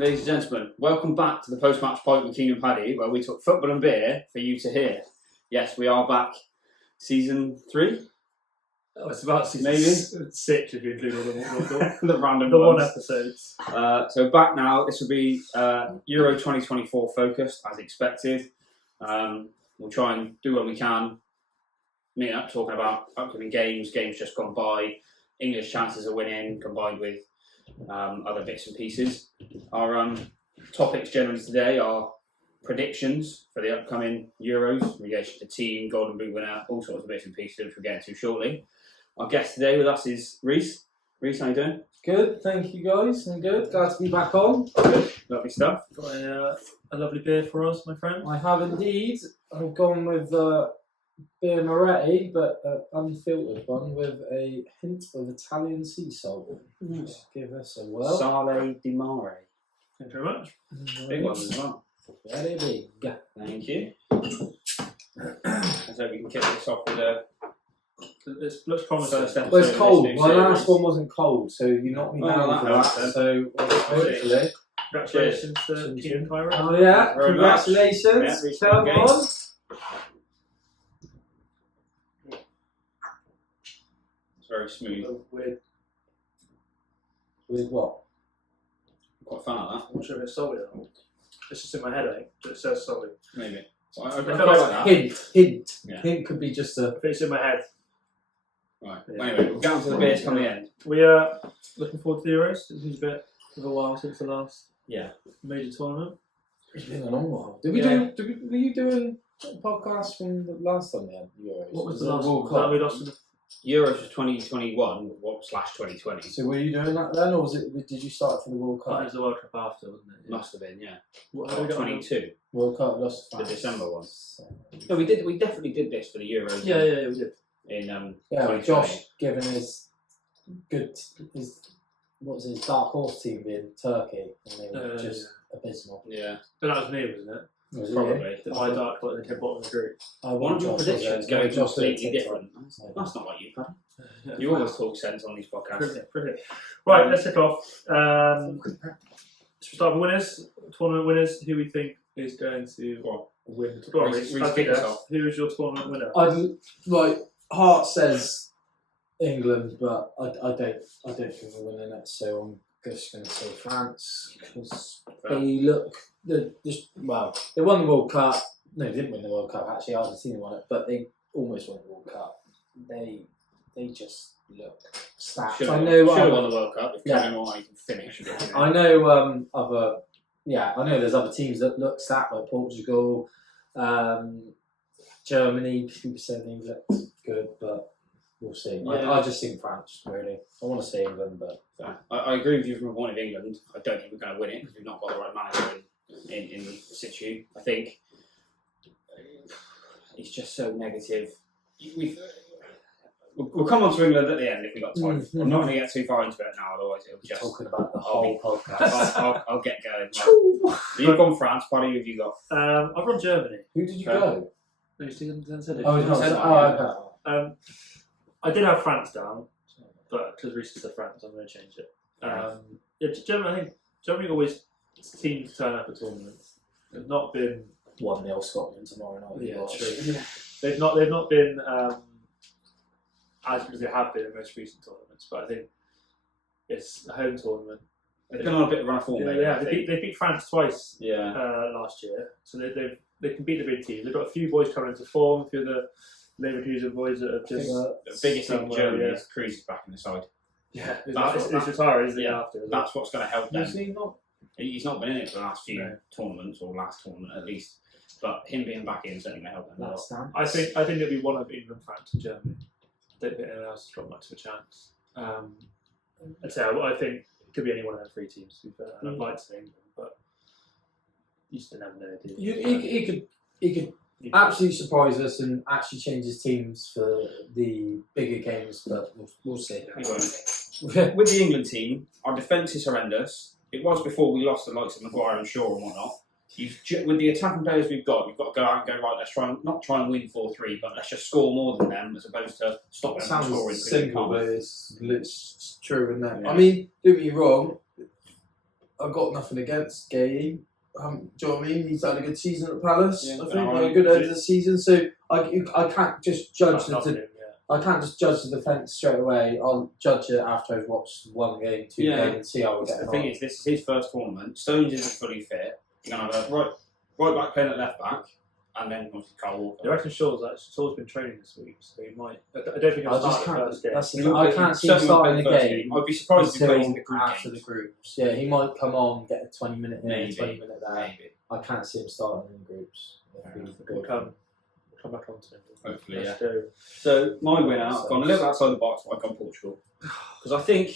Ladies and gentlemen, welcome back to the post-match point with Keane and Paddy, where we talk football and beer for you to hear. Yes, we are back. Season 3? Oh, it's about season Maybe 6 if you include all the random one ones. episodes. So back now. This will be Euro 2024 focused, as expected. We'll try and do what we can. Meet up, talking about upcoming games just gone by, English chances of winning, combined with other bits and pieces. Our topics generally today are predictions for the upcoming Euros, in relation to team, Golden Boot winner, all sorts of bits and pieces, which we'll get into shortly. Our guest today with us is Reece. Reece, how you doing? Good, thank you guys. I'm good. Glad to be back on. Good. Lovely stuff. Got a lovely beer for us, my friend. I have indeed. I've gone with beer Moretti, but an unfiltered one with a hint of Italian sea salt. Just give us a whirl. Sale di Mare. Thank you very much. Big one as well. Very big. Thank you. So we can kick this off with a... It looks promising. Well, it's cold. My last one wasn't cold, so you knocked me down for that. Then. So hopefully. Congratulations to Keane and Paddy. Oh yeah, Very congratulations. much. Come Yeah, on. It's very smooth. With what? I'm quite a fan of I'm not sure if it's solid or not. It's just in my head, I think, but it says solid. that. Maybe. So I feel quite like like that. Hint. Yeah. Hint could be just a. If it's in my head. Right. Yeah. Anyway, we'll get on to the beers come the end. We are looking forward to the Euros. It's been a bit of a while since the last major tournament. It's been a long while. Were you doing a podcast from the last time they had Euros? What was the last World one? Cup? We lost in the Euros was 2021 / 2020. So were you doing that then, or did you start for the World That Cup? was the World Cup after, wasn't it? Yeah. Must have been, yeah. What, how we got on? 22, World Cup lost the France. December one. No, we did. We definitely did this for the Euros. Yeah, we did. In Yeah, 2020. Josh given his dark horse team being Turkey, and they were just abysmal. Yeah, But that was me, wasn't it? Was it probably. That my dark horse and kept bottom of the group. I One want of your Josh predictions to going Josh to completely TikTok. different. That's not like you, Paddy. Yeah. You always talk sense on these podcasts. Brilliant. Right, let's kick off. Should we start with winners? Tournament winners. Who we think is going to win the tournament? Reece, kick us off. Who is your tournament winner? Heart says England, but I don't think we're winning it. So I'm just going to say France because they won the World Cup. No, they didn't win the World Cup. Actually, Argentina won it, but they almost won the World Cup. They just look stacked. Should I have know won the World Cup if Yeah. Kevin Moore can finish. I know I know there's other teams that look stacked like Portugal, Germany. People say they look good, but we'll see. Yeah. I just think France really. I want to say England, but I agree with you from the point of England. I don't think we're going to win it because we've not got the right manager in situ. I think he's just so negative. We'll come on to England at the end if we've got time. I'm not going to get too far into it now, otherwise it'll just... talking about the whole podcast. I'll get going. Right. You've gone France. Paddy, who have you got? I've gone Germany. Who did you Okay. go? No, you still haven't said it. Oh, he's not. said Oh, okay. I did have France down, but because Reece said France, I'm going to change it. Germany. I think Germany always seem to turn up at tournaments. They've not been 1-0 Scotland tomorrow night. Yeah, Watch. true. They've not been as good as they have been in most recent tournaments, but I think it's a home tournament. They've been on a bit of a run form, maybe. Yeah, they beat France twice Yeah. last year, so they can beat the big teams. They've got a few boys coming into form, a few of the Leverkusen boys that have just The biggest thing for Germany is Reece is back in the side. it's retired, isn't it? Yeah. After That's what's going to help them. Is he not? He's not been in it for the last few No. tournaments, or last tournament at least. But him being back in certainly going to help them a lot. Stand. I think it'll be one of England, France, and Germany. I don't think anyone else has got much of a chance. I think it could be any one of them three teams. To be fair, and I'd like to say England, but you just never know. Do you? He could absolutely surprise us and actually change his teams for the bigger games, but we'll see. He won't. With the England team, our defence is horrendous. It was before we lost the likes of Maguire and Shaw and whatnot. With the attacking players we've got to go out and go, right, let's not try and win 4-3, but let's just score more than them as opposed to stop them from scoring. Sounds simple, but it's true, isn't it? Yeah. I mean, don't get me wrong, I've got nothing against Gay. Do you know what I mean? He's had a good season at Palace. Yeah, I think no, like a good end of the season. So I can't just judge Nothing, I can't just judge the defence straight away. I'll judge it after I've watched one game, two games, and see how we get The on. thing is, this is his first tournament. Stones isn't fully fit. You're going to have a right back playing at left back, and then obviously Kyle Walker. I reckon Shaw's been training this week, so he might. I don't think he'll start the first game. I can't see him starting the game. I'd be surprised if he plays in the until group after games. the groups. Yeah, he might come on, get a 20-minute in, Maybe. 20-minute there. Maybe. I can't see him starting in the groups. We'll come back on to him. Hopefully, Let's yeah. go. So my winner, I've gone a little outside the box, but I've gone Portugal because I think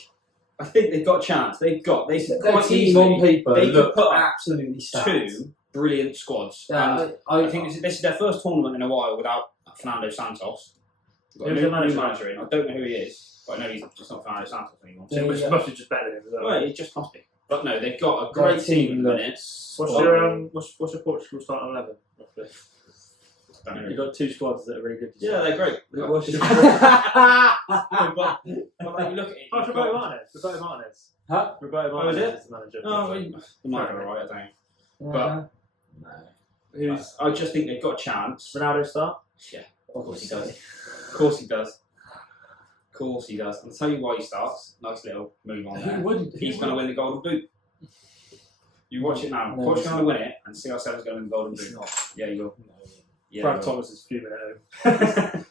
they've got a chance. Their team on paper they could look put up absolutely stacked. 2 brilliant squads. Yeah, And I think this is their first tournament in a while without Fernando Santos. Got a Who's new the manager? manager in. I don't know who he is, but I know it's not Fernando Santos anymore. Yeah, Which must be just better than him as well. Well, it just must be. But no, they've got a great team at the minute. What's your Portugal starting 11? Roughly? Don't know. You've got 2 squads that are really good. Yeah, they're great. What's your but when you look at it, Oh, you've Roberto got- Martinez. Huh? Roberto Oh, is Martinez it? is the manager. No, they might be alright, I think. No. Who's I just think they've got a chance. Ronaldo start? Yeah, of course he does. Of course he does. Of course he does. I'll tell you why he starts. Nice little move on there. Who wouldn't? He's going to win the Golden Boot. You watch it now. No, Portugal's he's going to win it, and CR7's going to win the Golden He's Boot. not. Yeah, you will. Yeah, Brad you will. Thomas is fuming at home.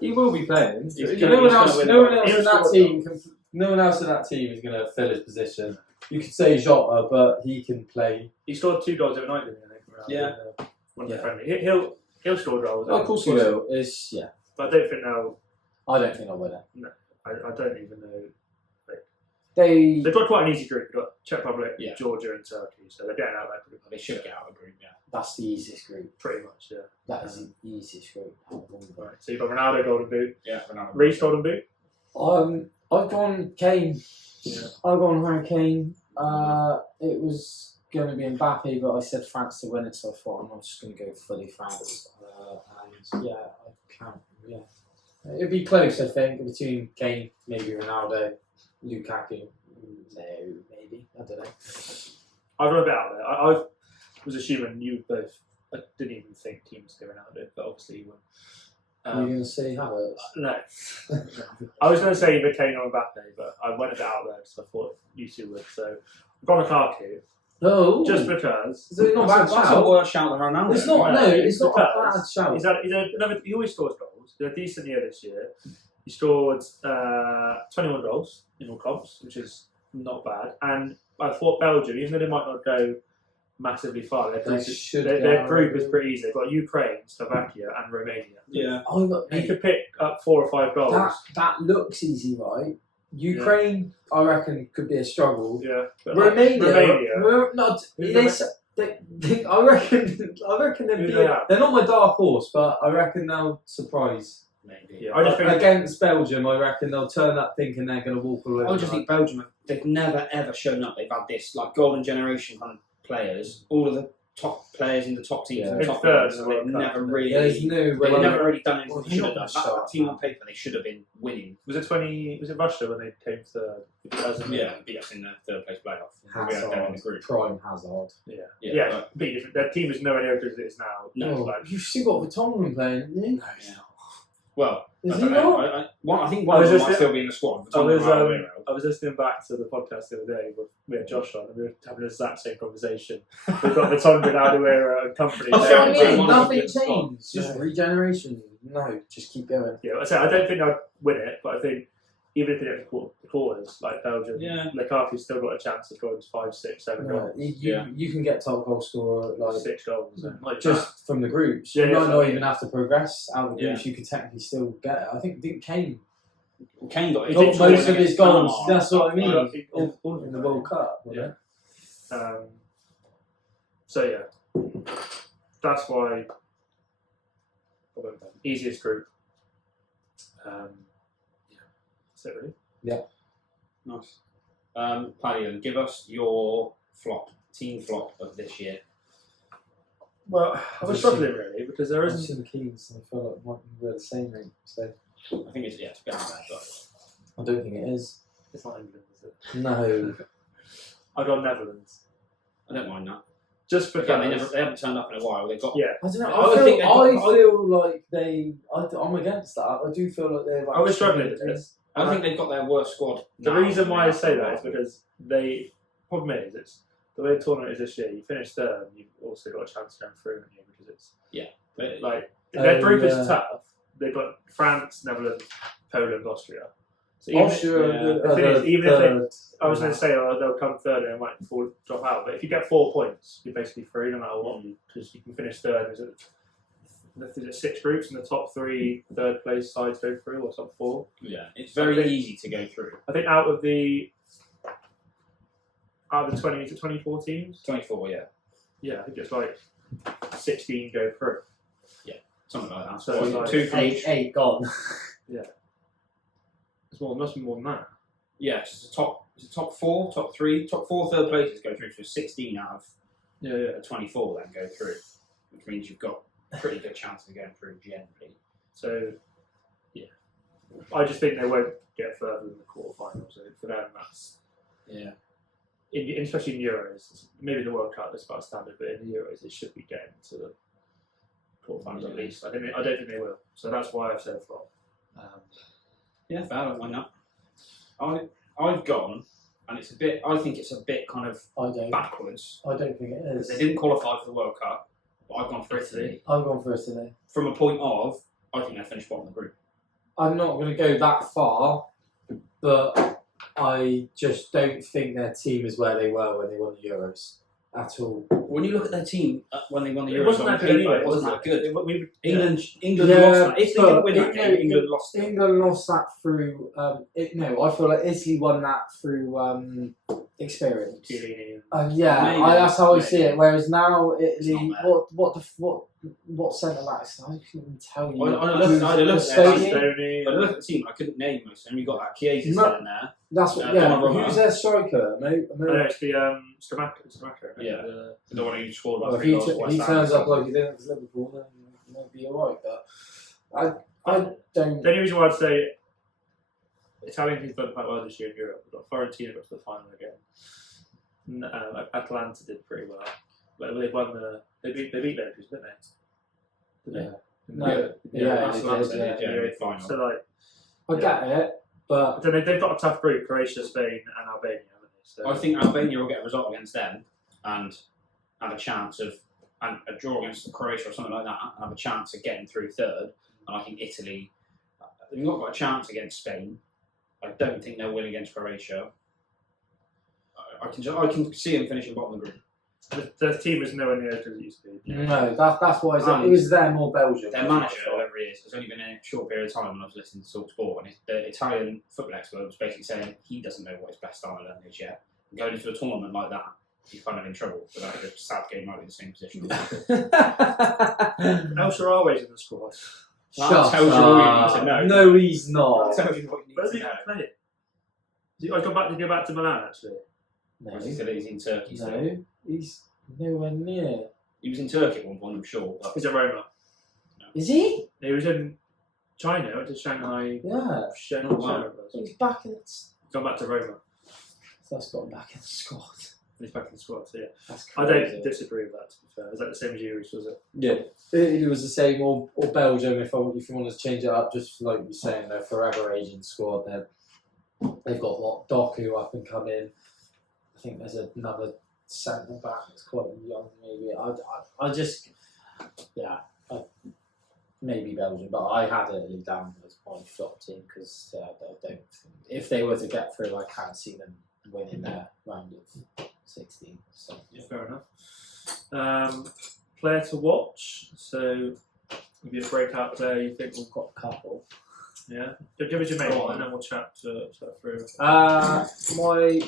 He will be playing. He's No gonna- one he's else. gonna win No one the else Gold. in that He'll team. score No one else in that team is going to fill his position. You could say Jota, but he can play. He scored 2 goals overnight, didn't he? I think, Ronaldo, Yeah. in, one of Yeah. the friendly. He'll score goals. Of course he will. It's yeah. But I don't think now. I don't think I'll win it. I don't even know. They They've got quite an easy group. They've got Czech Republic, Yeah. Georgia, and Turkey, so they're getting out of that group. They should get out of the group, yeah. that's the easiest group. Pretty much, yeah. That is the easiest group. Right. So you've got Ronaldo Golden Boot, Yeah, Ronaldo. Reece Golden Boot. I've gone Kane. Yeah. I've gone Harry Kane. It was going to be Mbappe, but I said France to win it, so I thought I'm just going to go fully France. And yeah, I can't. Yeah, it'd be close. I think between Kane, maybe Ronaldo, Lukaku. No, maybe I don't know. I've got a bit out there. I was assuming you both. I didn't even think Keane was going Ronaldo, but obviously you won. Are you going to say Havertz? No. I was going to say either Kane or Mbappe, but I went a bit out there because I thought you two would. So I've gone Lukaku No, just because. is it not That's bad a shout? worse shout than Ronaldo. It's not. No, it's not a bad Because shout. he always scores goals. He had a decent year this year. He scored 21 goals in all comps, which is not bad. And I thought Belgium, even though they might not go massively far, their group is pretty easy. They've got Ukraine, Slovakia, and Romania. Yeah. You could pick up 4 or 5 goals. That looks easy, right? Ukraine, I reckon, could be a struggle. Yeah. But Romania. Who's I reckon Who they are? they're not my dark horse, but I reckon they'll surprise. Maybe. Yeah, I just think Against Belgium, I reckon they'll turn up thinking they're going to walk all over. I just think Belgium, they've never ever shown up. They've had this like golden generation kind of players. All of the top players in the top teams and the Yeah. top Third leagues, in the they've World Cup, never isn't it? really. There's no They've way. never really done anything they should have done. Well, That team on paper, they should have been winning. was it Russia when they came third? Beat us in the third place playoff. We had them in the group. Prime Hazard. Yeah. But their team is nowhere near as good as it is now. No, Like, You've still got Vertonghen playing, haven't you? Yeah. Well, Is I he don't know. not? I think I one was of them just- might still be in the squad. I was, Vertonghen, I was listening back to the podcast the other day. We had Josh on, and we were having the exact same conversation. We've got the Tonga Alderweireld and company. That's there. what I Yeah, mean. one of Nothing the squad. changed. Just regeneration. No, just keep going. Yeah, I don't think I'd win it, but I think even if they get to the quarters, like Belgium, Yeah. Lukaku's still got a chance of scoring 5, 6, 7 goals. You can get top goal scorer like 6 goals. And like just from the groups. Yeah, You might yeah, not so- even have to progress out of the Yeah. groups. You could technically still get it. I think didn't Kane Kane got got against most of his goals. Panama. That's what I mean. All of In them, the World Cup. wasn't Yeah. it? So yeah, that's why easiest group. Yeah, that's it really. Nice. Paddy, then give us your team flop of this year. Well, I was struggling really because there I've isn't. seen the Keys and I feel like we're the same rate. So I think it's a bit out there, but I don't think it is. It's not England, is it? No. I got Netherlands. I don't mind that. Just because Again, they haven't turned up in a while. They've got. Yeah. I don't know. I I think feel, they've got- I feel like they. I'm against that. I do feel like they've. I was struggling with this. I think they've got their worst squad. The now reason than why they I say have that is for a because problem is it's the way the tournament is this year. You finish third, and you've also got a chance of going through, haven't you? Because it's while. like their group yeah. is tough. They've got France, Netherlands, Poland, Austria. So Austria, the thing is, even if third, I was going to say they'll come third and they might drop out, but if you get 4 points, you're basically free no matter what, because you can finish third. Is it 6 groups and the top 3 third place sides go through, or top 4? Yeah, it's very easy to go through. I think out of the 20 to 24 teams, 24, yeah. yeah, I think it's like 16 go through. Something like that. So So it's like 2 from each. eight gone. It's must be more than that. Yeah, it's the top 4, top 3, top 4 third places go through. So 16 out of Yeah. the 24 then go through, which means you've got a pretty good chance of going through generally. So, yeah, I just think they won't get further than the quarterfinals. So for them, that's Yeah. especially in Euros. Maybe the World Cup is about standard, but in the Euros, it should be getting to the quarterfinals at least. I don't think they will. So that's why I've said a flop. Yeah, fair. I don't mind that. I've gone, and it's a bit. I think it's a bit kind of I don't. backwards. I don't think it Because is. they didn't qualify for the World Cup, but I've gone for Italy. I've gone for Italy. From a point of, I think they finished bottom of the group. I'm not going to go that far, but I just don't think their team is where they were when they won the Euros at all. When you look at their team when they won the It Euros, wasn't on that good paper, anyway. it wasn't that good. England Yeah, lost that. Italy didn't win that but game. England lost it. England lost that through. No, I feel like Italy won that through experience. Yeah, Maybe, that's how I maybe. see it. Whereas now Italy, It's not what centre backs? I couldn't even tell you. I looked at their Bastoni? But I look at the team, I couldn't name most. And we got that Chiesa No. still in there. That's what. Donnarumma. Who's their striker? No, it's the Scamacca. Yeah. The one who scored Well, about if 3 he, goals. for West he Ham. turns up like he did against Liverpool, then he might be alright. But I don't. The only reason why I'd say Italian teams done quite well this year in Europe. We've got Fiorentina got to the final again. Atalanta did pretty well. Like they won they beat Naples, didn't they? Yeah. In No. the- Yeah, Atalanta they did, did, yeah, in the final. So like, I get it, but then they've got a tough group: Croatia, Spain, and Albania, haven't they? So I think Albania will get a result against them and have a chance of and a draw against Croatia or something like that and have a chance of getting through third. And I think Italy, they've not got a chance against Spain. I don't think they'll win against Croatia. I can see them finishing bottom of the group. the team is nowhere near as good as it used to be. no, that's why I said it was them or Belgium. Their manager, whoever he is, has only been in a short period of time when I was listening to Talk Sport, and the Italian football expert was basically saying he doesn't know what his best style is yet. And going into a tournament like that, he's kind of in trouble. But I think Southgate might be in the same position. El Shaarawy's in the squad. That tells you all you need to know. No, he's not. That tells you what you Where's need he to know. going to play? I go back to Milan actually. No, Or is he still he's in Turkey still? no, he's nowhere near. He was in Turkey at one point, I'm sure. But He's at Roma. Is he? He was in China, went to Shanghai. Yeah. Shanghai. Oh, wow. He's back in. Gone back to Roma. That's got him back in the squad. He's back in the squad. So yeah, That's I crazy. don't disagree with that. To be fair, is that the same as you, Reece? Was it? Yeah, it was the same. Or Belgium, if you want to change it up, just like you're saying, they're forever Asian squad. They've got what Doku up and come in. I think there's another centre back that's quite young. Maybe I just maybe Belgium, but I had Italy down as my flop team because I don't think if they were to get through, I can't see them winning their round of 16. So Yeah, fair enough. Player to watch. So, if you breakout player, you think we've got a couple. yeah. Give us your main Go one, on. and then we'll chat through. My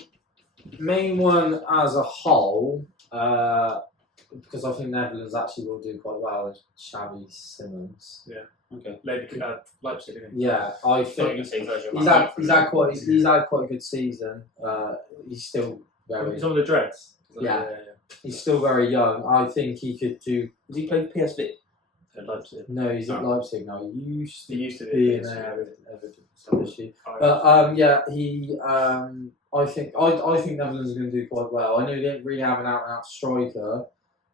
main one as a whole, because I think Netherlands actually will do quite well, is Xavi Simons. Okay. Leipzig, didn't he? Yeah, I think he's had quite a good season. He's still very He's on the dreads. Yeah. he's still very young. I think he could do. Does he play PSV? At Leipzig. No, he's at No. Leipzig now. He used He used to to be be in at there PSV. with Everton. But yeah, he I think Netherlands are going to do quite well. I know they didn't really have an out-and-out striker.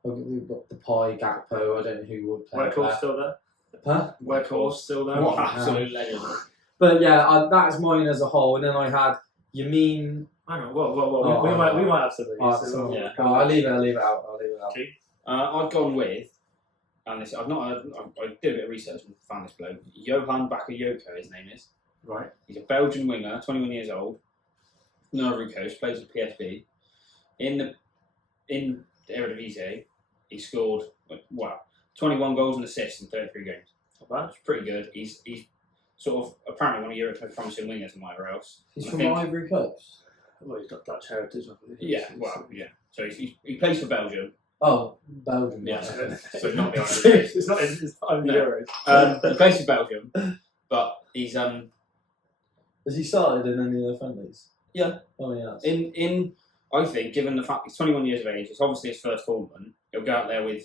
We've got Depay, Gakpo. I don't know who would play Workhorse still there? Huh? Workhorse still there? What? Absolute legend. But yeah, that's mine as a whole. And then I had Yamin. Hang on, whoa. Oh, we might have some of these. So, yeah. I'll leave it out. Okay. I've gone with, and this, I did a bit of research and found this bloke. Johan Bakayoko, his name is. Right. He's a Belgian winger, 21 years old. No Ivory Coast, plays at PSV. In the Eredivisie, he scored 21 goals and assists in 33 games. Not bad. That's pretty good. He's sort of apparently one of Europe's most promising wingers and whatever else. He's I from think- Ivory Coast. Well, he's got Dutch heritage, I believe. Yeah, yeah. So he plays for Belgium. Oh, Belgium. Yeah. right. So not the Irish. It's not in the No. Euros. He plays for Belgium, but he's Has he started in any of the friendlies? Yeah. Oh yeah. in I think, given the fact he's 21 years of age, it's obviously his first tournament. He'll go out there with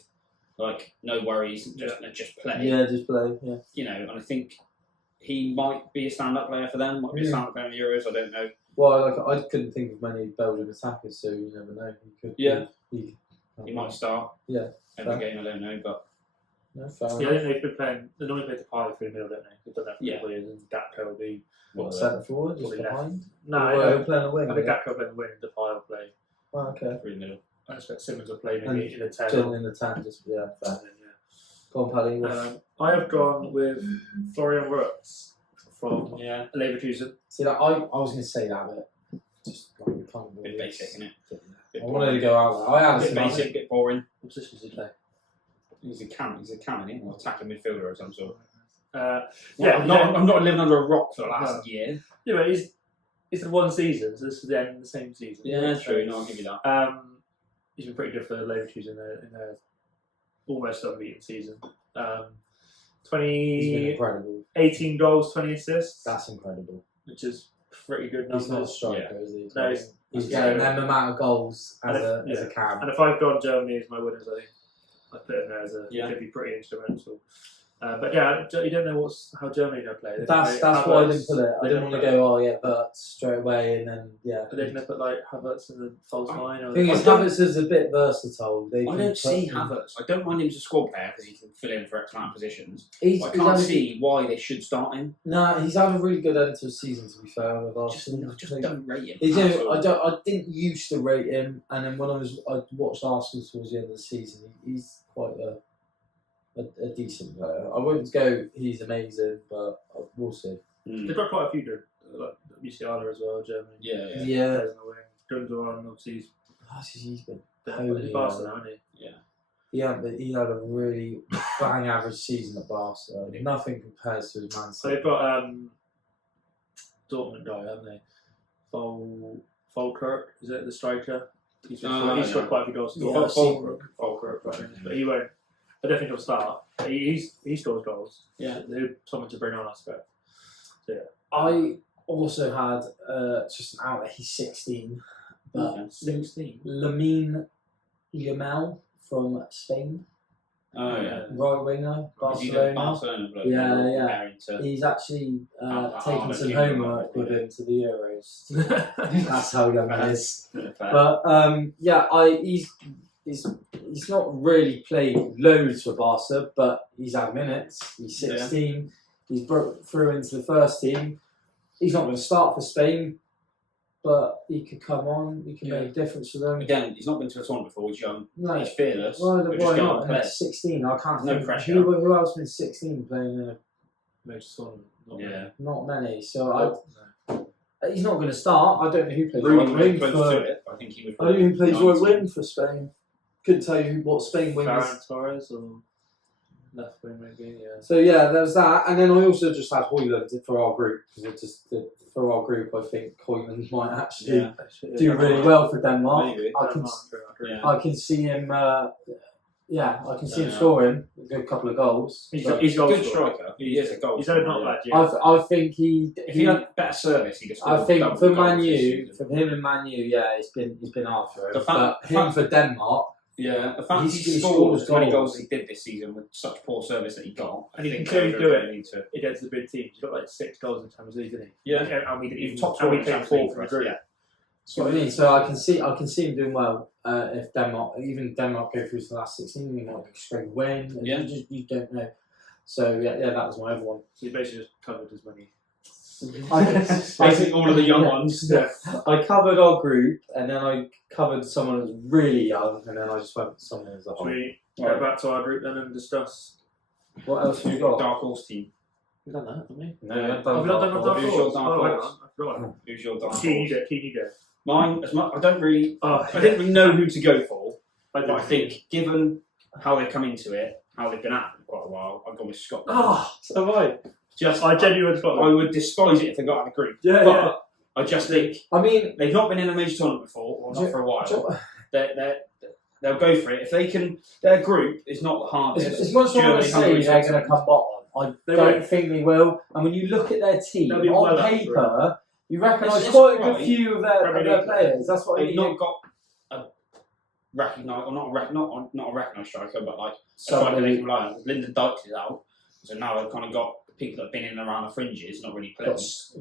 like no worries and just play. Yeah, just play. Yeah. You know, and I think he might be a stand-up player for them. Might be a stand-up player in the Euros. I don't know. Well, I couldn't think of many Belgian attackers, so you never know. He could. Yeah. He He might start. Yeah. Every game, I don't know, but No, fair Yeah, I enough. think they've been playing. They normally play the pie through the middle, don't they? They've done that for a Yeah. couple of years, and Gakpo will be. What, centre forward, just Probably left. behind? No, Or he'll play on the wing. I think yeah? Gakpo will play the wing, the pie will play. Oh, okay. through the middle. I expect Simmons will play And maybe in the 10. Chilling in the 10, just, yeah, fair. And then, yeah. Go on, Paddy. what's- I have gone with Florian Wirtz from Yeah, Leverkusen. See, that, I was going to say that, but just like, kind of bit basic, isn't it? Bit I wanted to go out there. I had bit some basic, bit boring. What position does he play? He's a cam, isn't he? Or attacking midfielder of some sort. Yeah, I'm not living under a rock for the last year. Yeah, but he's had one season, so this is the end of the same season. Yeah, that's true. No, I'll give you that. He's been pretty good for Leverkusen in their almost unbeaten season. He's been 18 incredible. goals, 20 assists, That's incredible. which is pretty good He's not a numbers. striker, is he? No, He's yeah. getting them amount of goals as And a cam. And if I've gone Germany as my winners, I think I put him there as a Yeah. could be pretty instrumental. But yeah, you don't know how Germany going to play. That's why I didn't put it. I didn't want to go, Bert straight away and then, yeah. Are they going to put like Havertz in the false line? Or The thing is, Havertz is a bit versatile. They I can don't put see him- Havertz. I don't mind him as a squad player because he can fill in for X amount of positions. He's, I he's can't had a- see why they should start him. No, he's had a really good end to the season. To be fair, with I Arsenal. just don't rate him. He's at in- all. I didn't used to rate him, and then when I watched Arsenal towards the end of the season, he's quite a decent player. I wouldn't go he's amazing, but we'll see. They've got quite a few good, like Musiala as well, Germany. Yeah, yeah. Yeah, Players on the wing. Gundogan, obviously, he's been he's Holy Barca hell. now, isn't he? but he had a really bang average season at Barca. Nothing compares to his Man So City. they've got Dortmund guy, haven't they? Falkirk, is it the striker? He's got quite a few goals. Yeah, I've seen- Falkirk, but he won't. I don't think he'll start. He scores goals. Yeah. They're someone to bring on, I expect. I also had just an outlet. He's 16, but 16. Lamine Yamal from Spain, Oh yeah. right winger, Is he the Barcelona. Barcelona bloke? Yeah, They're yeah. comparing to- He's actually taken no, some Junior homework World with Cup. him to the Euros. That's how young he is. Fair. But he's not really played loads for Barca, but he's had minutes. He's 16. He's broke through into the first team. He's not going to start for Spain, but he could come on. He can make a difference for them. Again, he's not been to a tournament before. He's young. No, He's fearless. why He'll just not? go out and And play. he's 16. I can't No think pressure. who else been 16 playing in a Major tournament. Yeah. not many. So he's not going to start. I don't know who plays Rooney right was wing close for. to it. I think he was. I don't know who plays 19. right wing for Spain. Couldn't tell you what Spain wing is. Ferran Torres or left wing maybe, yeah. So yeah, there was that, and then I also just had Højlund for our group because for our group I think Højlund might actually do really well for Denmark. Maybe. I can see him. I can see him Yeah. scoring a good couple of goals. He's but He's a goal good scorer. striker. He is a goal. He's had a not bad year. I think If he had better service, he'd have I scored think double for goals Man this U, season. for him and Man U, it's been hard for him. The fact- But him for Denmark, Yeah, the fact He's- he he scored as scores many goals. goals as he did this season with such poor service that he got, And he I can think clearly Clever do it really need to. against the big teams. He got like 6 goals in Champions League, didn't he? Yeah. And we didn't He's even top and we scorer in came Champions fourth League from for the us, group. yeah. That's what I mean. So I can see him doing well. If Denmark go through to the last 16, we might go straight win. And Yeah. you don't know. So yeah, that was my other one. So you basically just covered as many. Basically, all of the young ones. Yeah. I covered our group, and then I covered someone who's really young, and then I just went with someone as a Should whole. we go back to our group then and discuss? What else have you got? Dark horse team. We've done that, haven't we? No, we haven't Have we not done Dark Dark Who's Horse? your Dark Oh, hang Horse? on, I forgot. Who's your dark Keane, horse? you go. Mine, as much, I don't really Oh, know who to go for. I But I think, given how they've come into it, how they've been at it for quite a while, I've gone with Scotland. Oh, so have I. Just, I genuinely got I would despise it if they got out of the group. Yeah, but yeah. I just think I mean, they've not been in a major tournament before, or not for a while. They'll go for it if they can. Their group is not the hardest. as much as I want to Germany, say Hungary, they're going to Switzerland. come bottom, I They don't won't. think they will. And when you look at their team They'll be on well up for paper, you recognise It's quite a good right. few of their Premier League players. That's what I They've mean. not got a recognised, or not a recognised striker, but like a So striker they many- can rely on. Lyndon Dykes is out, so now they've kind of got people that have been in and around the fringes, not really playing.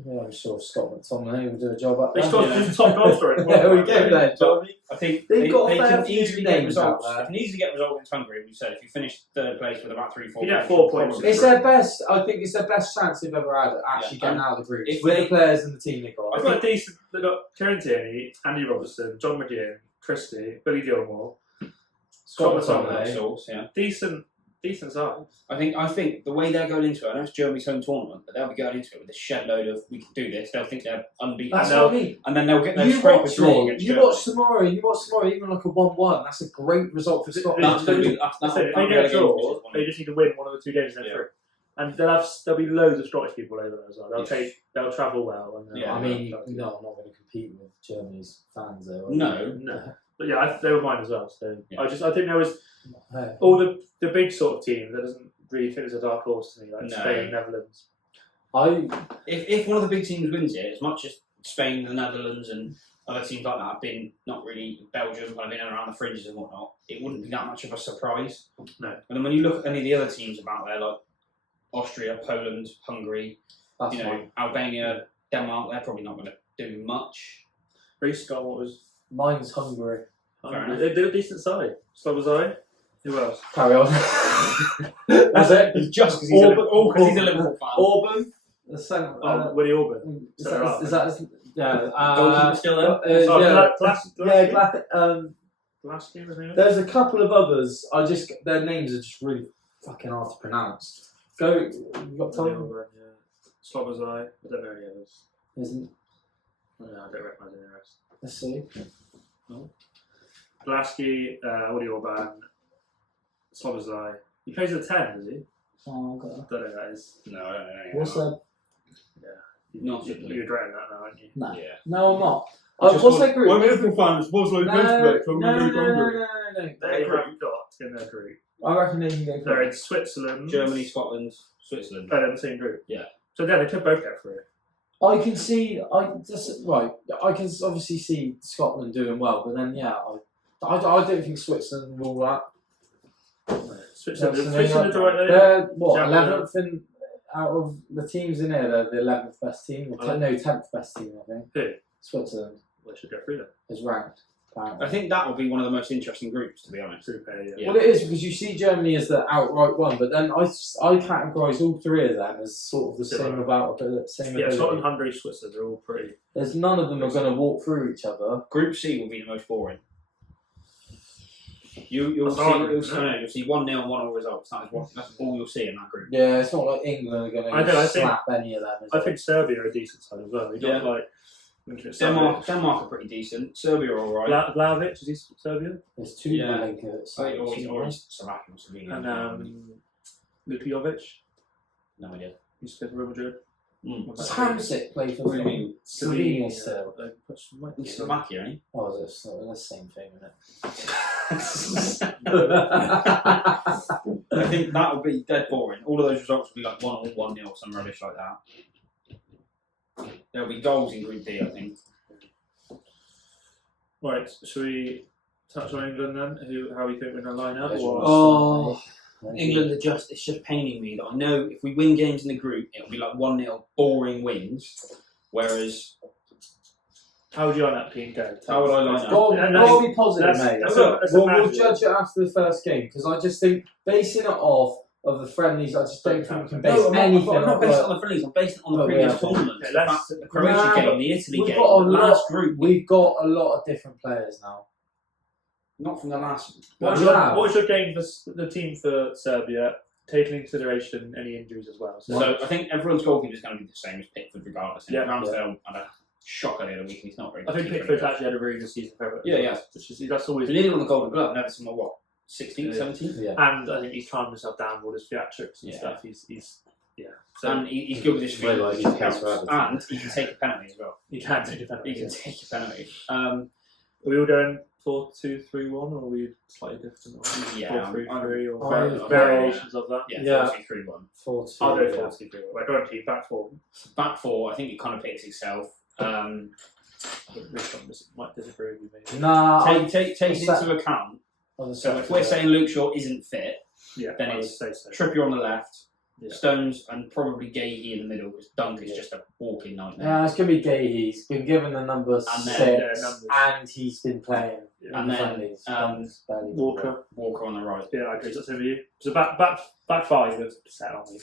Yeah, I'm sure Scott McTominay will do a job up They there. scored Yeah. the top goal scorer. There we go then, Johnny. I think They've they, got a they fair can few easily get names out results. there. They can easily get results against Hungary. We said if you finish third place with about 3-4 You get games, 4 you're points. probably It's through. their best. I think it's their best chance they've ever had at actually Yeah, getting out of the group if with they- the players and the team they got. I've got a decent. They've got Kieran Tierney, Andy Robertson, John McGinn, Christie, Billy Gilmore. Scott Scott McTominay. Results, yeah. Decent size. I think the way they're going into it, I know it's Germany's home tournament, but they'll be going into it with a shed load of we can do this. They'll think they're unbeaten, That's and, what I mean. then they'll get their You scrape a watch draw me. against You Germany. watch tomorrow. Even like a 1-1. That's a great result for Scotland. That's going to be that's So if they get a draw, they just need to win one of the 2 games and they're Yeah. through. And there'll be loads of Scottish people over there as well. They'll travel well. And Yeah, I mean, no, I'm not going to compete with Germany's fans though. No. But yeah, they were mine as well. So Yeah. I think there was No. all the big sort of team that doesn't really think there's a dark horse to me, like No. Spain, Netherlands. If one of the big teams wins it, as much as Spain, the Netherlands, and other teams like that have been not really Belgium, kind of in and around the fringes and whatnot, it wouldn't be that much of a surprise. No. And then when you look at any of the other teams about there, like Austria, Poland, Hungary, That's you know, fine. Albania, Denmark, they're probably not going to do much. Reece got what was Mine's Hungary. Fair enough. they did a decent side. Slobozai. Who else? Carry on. That's it. It's just because he's, Auburn- he's a Liverpool fan. Auburn. The centre. Willie Orban. Is that yeah? Goalkeeper still there? Glasgow was name. There's a couple of others. Their names are just really fucking hard to pronounce. You got Willie time? Orban, yeah. Slobozai. I don't know any others. Isn't? No, I don't recognise any rest. Let's see. Glasgow, Willie Orban, Slobozai. He plays a 10, does he? Oh, I don't know who that is. No, I don't know. what's that? Not You're regretting that now, aren't you? No, Yeah. no, I'm not. Just What's one- their group? I'm a Liverpool fan. I'm supposed to No, like no, most of it. no. They have got in their group. I reckon they can go They're for in Switzerland. Germany, Scotland, Switzerland. They're in the same group. Yeah. So then they could both get through. I can see. I can obviously see Scotland doing well, but then I don't think Switzerland will that. Switzerland Yes, are right there. They're what Japan. 11th in out of the teams in here. They're the 11th best team, or 10th best team. I think Who? Switzerland They should go through then. is ranked. Apparently. I think that will be one of the most interesting groups, to be honest. Group A, yeah. Yeah. Well, it is because you see Germany as the outright one, but then I categorise all three of them as sort of the Similar. same Yeah, ability. Scotland, Hungary, Switzerland are all pretty. There's none of them are going to walk through each other. Group C will be the most boring. You'll That's our group, see 1-0 1-1 results. That's all you'll see in that group. Yeah, it's not like England are going I to think- slap any of them. Is I it? think Serbia are a decent side as well. You Yeah. got like looking at Denmark are pretty decent. Serbia are alright. Vlahovic, is he Serbia? There's two Yeah. Malinkovits. Or Slovakia or Slovenia. And Luka Jovic, No idea. he's played for Real Madrid. Does Hamsik play for What do you mean? Slovenia still? It's Slovakia, eh? Oh, it's the same thing, isn't I think that will be dead boring. All of those results will be like 1-1, 1-0, some rubbish like that. There'll be goals in Group D, I think. Right, should we touch on England then? How we think we're going to line up? There's Or- one. Oh, it? England it's just paining me that I know if we win games in the group, it'll be like 1-0 boring wins. Whereas How would you line up, Keane? Go. How would I line up? Gotta be positive, mate. We'll judge. judge it after the first game because I just think basing it off of the friendlies, I just don't think we can base anything. I'm not basing it on the friendlies. I'm basing it on the previous tournament. The Croatia game, the Italy game, the last group. We've got a lot of different players now. Not from the last. What's your game for the team for Serbia? Taking into consideration any injuries as well. So I think everyone's goalkeeper is going to be the same as Pickford, regardless. Yeah. Ramsdale had a shocker the other week, and he's not very good. I think Pickford's actually had a really good season for everyone. Yeah. That's always. He nearly won the Golden Glove, never seen what 16th, 17th. Yeah. And I think he's calmed himself down with his theatrics and stuff. He's So, and he's good with his feet. Well, he's and he can take a penalty as well. He can take a penalty. He can take a penalty. Are we all going 4-2-3-1, or are we slightly different? Or 4-3-3, or variations of that? Yeah. 4-2-3-1. 4-2. I'll go 4-2-3-1. We're going to back four. Back four, I think it kind of picks itself. This one might disagree with me. Nah. Take into account. So if we're saying Luke Shaw isn't fit, then it's Trippier on the left, Stones and probably Gahey in the middle because Dunk is just a walking nightmare. Yeah, it's going to be Gahey. He's been given the number 6 and he's been playing. And then Walker on the right. Yeah, I agree. That's over you. So back five was set on me.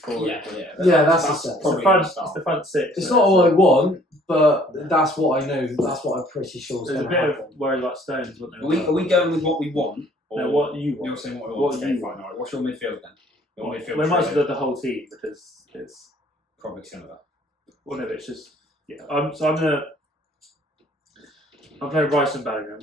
Yeah, that's the set. It's the front six. It's not all I want, but that's what I know. That's what I'm pretty sure is There's going to a bit happen. of worry about Stones. Are we going with what we want? Or no, what you want. You're saying what we want. Okay, fine. All right. What's your midfield then? We might as well do the whole team because it's probably similar. Well, no, it's just I'm playing Rice and Bellingham.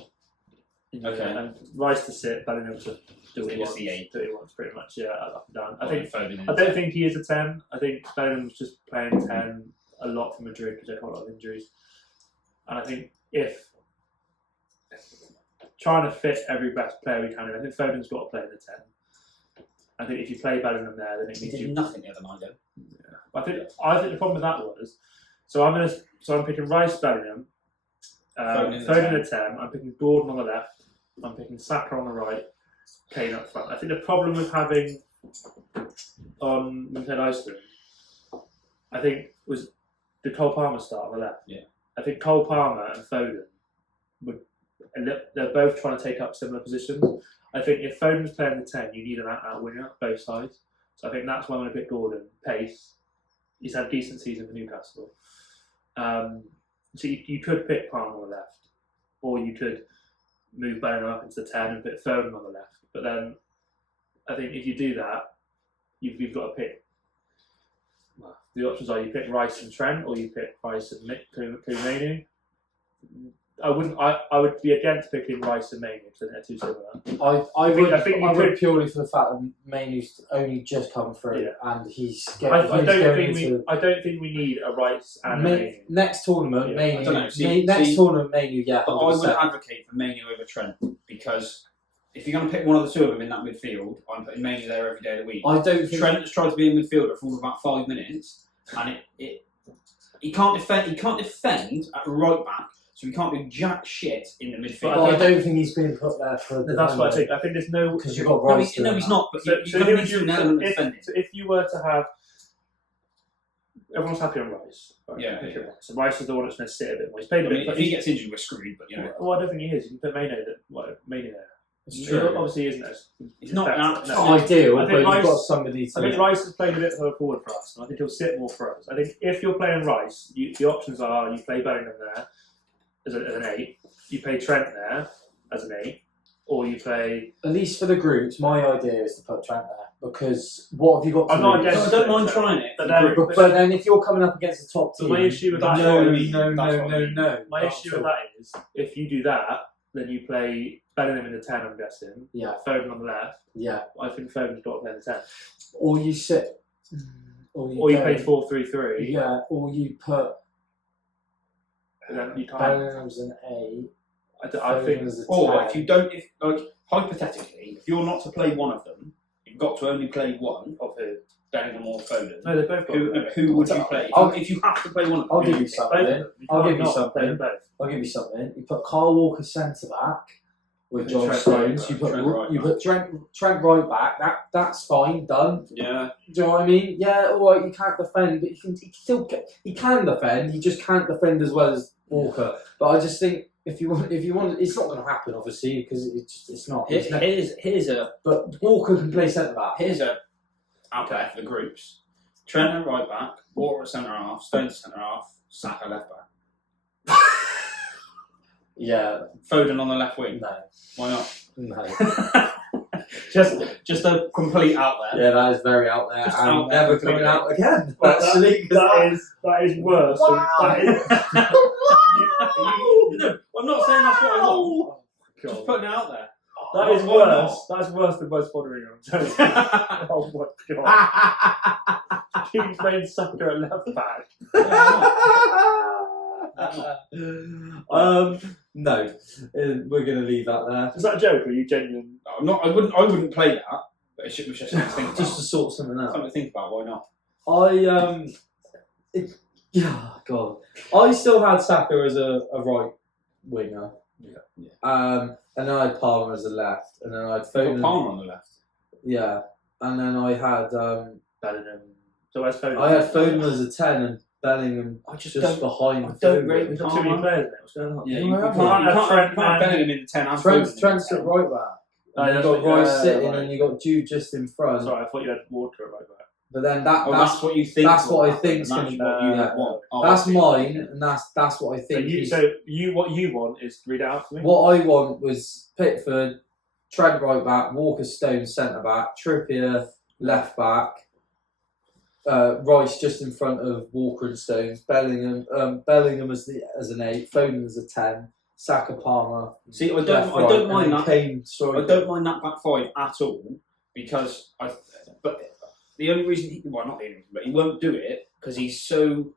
Okay. And Rice to sit, Bellingham to do what he wants. The 8. Do what he wants, pretty much. Yeah, up and down. I don't think he is a 10. I think Bellingham's just playing 10 a lot for Madrid because they've got a lot of injuries. And I think if trying to fit every best player we can in, I think Foden's got to play the 10. I think if you play Bellingham there, then it means you did nothing the other night, though. Yeah. I think the problem with that was I'm picking Rice, Bellingham, Foden in the 10. I'm picking Gordon on the left. I'm picking Saka on the right. Kane up front. I think the problem with having when Iceland, I think was the Cole Palmer start on the left. Yeah. I think Cole Palmer and Foden they're both trying to take up similar positions. I think if Foden's playing the 10, you need an out winger, both sides. So I think that's why I'm going to pick Gordon. Pace. He's had a decent season for Newcastle. So you could pick Palmer on the left, or you could move Bellingham up into the 10 and put Foden on the left. But then I think if you do that, you've got to pick. Well, the options are you pick Rice and Trent, or you pick Rice and Koulibaly. I would be against picking Rice and Manu because they're too similar. I would purely for the fact that Manu's only just come through and he's getting. I don't think we need a Rice and a Manu. Next tournament, Manu. Manu. Yeah, but I would advocate for Manu over Trent because if you're going to pick one of the two of them in that midfield, I'm putting Manu there every day of the week. I don't think Trent has tried to be a midfielder for about 5 minutes, and he can't defend. He can't defend at right back. So we can't do jack shit in the midfield. Well, I don't think he's been put there for. That's what I think. I think there's no because you've got Rice. No, he's not. But if you were to have, everyone's happy on Rice. Right? Yeah. So Rice is the one that's going to sit a bit more. He's played a bit. If he gets injured, we're screwed. But well, I don't think he is. You can put Manu there. It's true. Obviously, isn't it? It's not ideal, but you've got somebody to. I think Rice has played a bit further forward for us, and I think he'll sit more for us. I think if you're playing Rice, the options are you play Bellingham there as an 8, you play Trent there as an 8, or you play. At least for the groups, my idea is to put Trent there because what have you got to I'm not against I don't mind trying it. But then if you're coming up against the top team, my issue with that no. My issue with that is if you do that, then you play Bellingham in the 10. I'm guessing. Yeah. Foden on the left. Yeah. I think Foden's got to play in the 10. Or you sit. Or you play 4-3-3. Yeah. Or you put. Then you can't. Bellingham's an 8. I think. Or if you don't, hypothetically, if you're not to play one of them, you've got to only play one of who. Bellingham or Foden. No, they both got. Who would you play? If you have to play one of them, I'll give you something. I'll give you something. You put Kyle Walker centre back with John Stones. You put Trent right back. That's fine. Done. Yeah. Do you know what I mean? Yeah. All right. You can't defend, but he can defend. He just can't defend as well as Walker. But I just think if you want, it's not going to happen, obviously, because it's not. Here's a But Walker can play centre back. Here's a out there for the groups. Trent at right back, Walker at centre half, Stones centre half, Saka left back. Yeah. Foden on the left wing. No. Why not? No. just a complete out there. Yeah, that is very out there. Just and out there never completely. coming out again. Well, Actually, that is worse. Wow. That is, No, I'm not saying that's what I want. Oh, Just God. putting it out there. that is Why worse. That's worse than most Foderingham. Oh my god. Keane's playing Saka at left back. No, we're going to leave that there. Is that a joke or are you genuine? I'm not. I wouldn't play that. But it was just something to think about. Just to sort something out. Something to think about. Why not? Yeah, God. I still had Saka as a right winger. Yeah. And then I had Palmer as a left, and then I had Got Foden. Palmer on the left. Yeah, and then I had Bellingham. So where's Foden? I had Foden as a 10 and Bellingham I just just behind. I don't Foden. rate We've got too many players now. What's going on? Yeah, You you have can't Trent Bellingham in the 10 and Trent's Foden in the 10. at right back. Oh, You that's got what- Rice sitting, right. and you got Jude just in front. Sorry, I thought you had Walker at right back. But then Oh, that's that's what you think. that's will what I happen, think's and gonna that's what you be- want. Oh, that's I see. mine, and that's what I So think. what you want is read it out for me. What I want was Pickford, Trent right back, Walker Stone centre back, Trippier left back, Rice just in front of Walker and Stones, Bellingham as an 8, Foden as a 10, Saka Palmer. See, I left, don't right, mind and that. Kane, I don't mind that back five at all because but the only reason not the only reason, but he won't do it because he's so.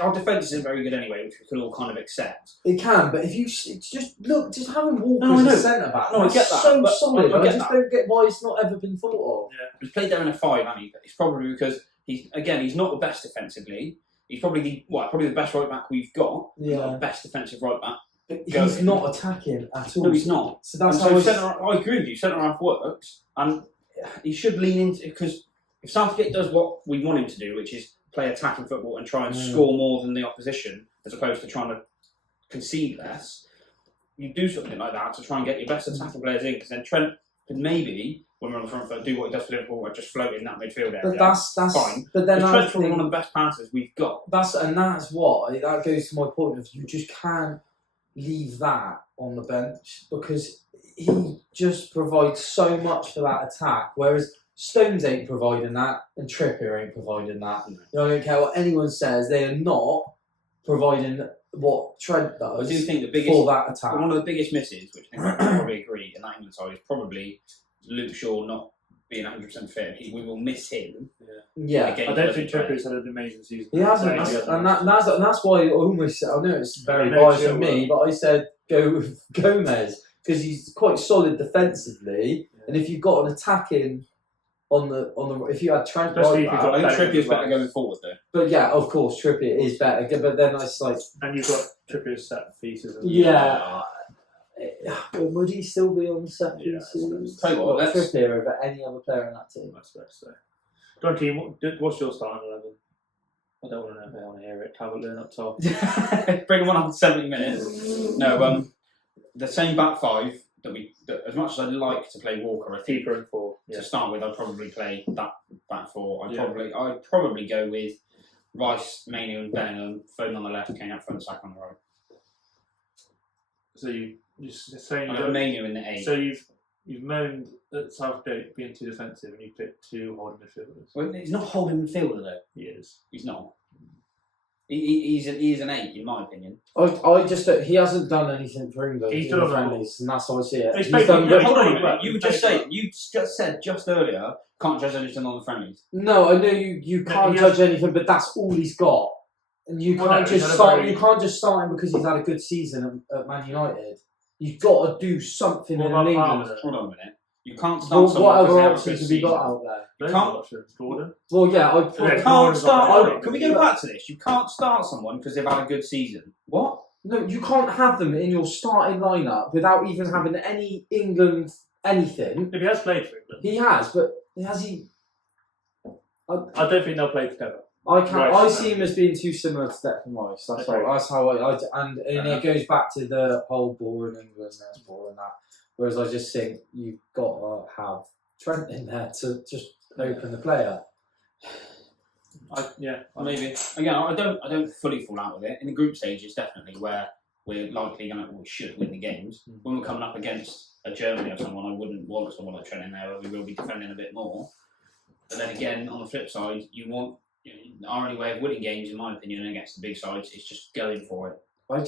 Our defence isn't very good anyway, which we can all kind of accept. It can, but if you just look, just having Walker No, I as know. a centre back, No, I that's get that, so but solid. I I get just that. don't get why it's not ever been thought of. Yeah. He's played there in a 5, hasn't he? It's probably because he's not the best defensively. He's probably the best right back we've got. He's not Yeah. the best defensive right back. But Go. he's not attacking at all. No, he's not. So that's And how so I agree with you. Centre half works, and he should lean into because if Southgate does what we want him to do, which is play attacking football and try and score more than the opposition, as opposed to trying to concede less, you do something like that to try and get your best attacking players in. Because then Trent could maybe, when we're on the front foot, do what he does for Liverpool, or just float in that midfield area. But that's fine. But then Because I Trent's probably think one of the best passers we've got. that's why that goes to my point of you just can't leave that on the bench because he just provides so much for that attack, whereas Stones ain't providing that and Trippier ain't providing that. No. You know, I don't care what anyone says, they are not providing what Trent I does do think the biggest for that attack. one of the biggest misses, which I think we can probably agree in that England side, is probably Luke Shaw not being 100% fit. We will miss him. Yeah. Again, I don't think doesn't play. Trippier's had an amazing season. He hasn't, So, that's why I almost said, I know it's very I know biased Chilwell. for me, but I said go with Gomez because he's quite solid defensively, and if you've got an attacking on the if you had Trent Especially right if you've back, got I think Bellingham Trippier's as well. better going forward though. but yeah, of course Trippier is better, but then it's like And you've got Trippier's set pieces. yeah. Would he still be on set Yeah, pieces? Tell you what, let's- Trippier over any other player in that team. I suppose so. Go on, Keane, what's your starting 11? I don't want to know if I want to hear it. Calvert-Lewin up top. Bring him on after 70 minutes. No, the same back five that as much as I'd like to play Walker, I think Keeper and 4. to start with, I'd probably play that back four. I'd Yeah. probably go with Rice, Mainoo, and Bellingham. Foden on the left, Kane up front, Saka on the right. So you're saying I you have don't. Mainoo in the 8. So you've moaned at Southgate being too defensive, and you picked 2 holding midfielders. Well, he's not holding midfielder though. He is. He's not. He's an 8 in my opinion. I just he hasn't done anything for England He's in done the all. friendlies, and that's how I see it. He's He's played- done yeah, good. he's Hold on a played well. minute. You were He's just played saying. You just said just earlier. Can't judge anything on the friendlies. No, I know you No, can't he judge anything, but that's all he's got. And you Well, can't no, he's just had a start. very- You can't just start him because he's had a good season at Man United. You've got to do something What in about England. Palmer? Hold on a minute. You can't Well, start what someone because other they have a options good have you got season. out there? Those can't- are options. Gordon. Well, yeah, Yeah, You can't Gordon's start. not right. Can we go back to this? You can't start someone because they've had a good season. What? No, you can't have them in your starting lineup without even having any England anything. If he has played for England, He has, but has he? I don't think they'll play together. I can't. Rice I and- see him as being too similar to Declan Rice. That's Okay. all. That's how and it goes back to the whole ball in England, there's ball and that. Whereas I just think you've got to have Trent in there to just open the player. Maybe. Again, I don't fully fall out with it. In the group stages, definitely where we're likely we should win the games. When we're coming up against a Germany or someone, I wouldn't want someone like Trent in there where we will be defending a bit more. But then again, on the flip side, our only way of winning games, in my opinion, against the big sides is just going for it. I